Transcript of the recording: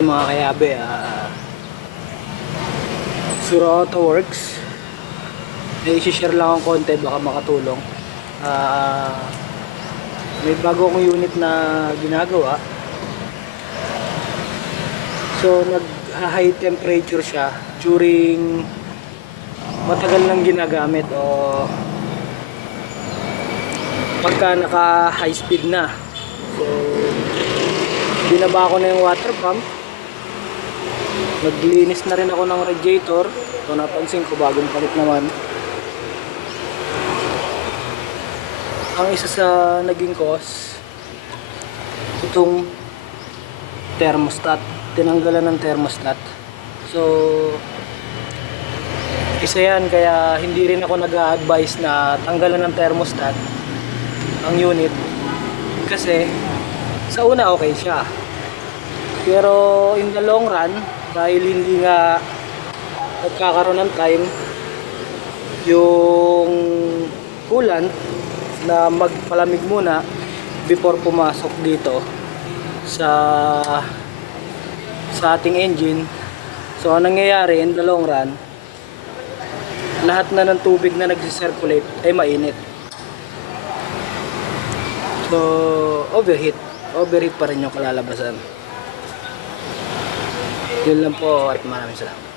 Mga kayabe, Sura Auto Works. I-share lang ang konti, baka makatulong. May bago akong unit na ginagawa. So nag-high temperature siya during matagal nang ginagamit o pagka naka high speed na. So binaba ko na yung water pump. Naglinis na rin ako ng radiator. So napansin ko bagong palit naman. Ang isa sa naging cause, itong thermostat. Tinanggalan ng thermostat. So isa yan, kaya hindi rin ako nag-a-advise na tanggalan ng thermostat ang unit, kasi sa una okay siya, pero in the long run, dahil hindi nga nagkakaroon ng time yung coolant na magpalamig muna before pumasok dito sa ating engine. So ang nangyayari in the long run, lahat na ng tubig na nagsi-circulate ay mainit. So overheat pa rin yung kalalabasan. Yun lang po at maraming salamat.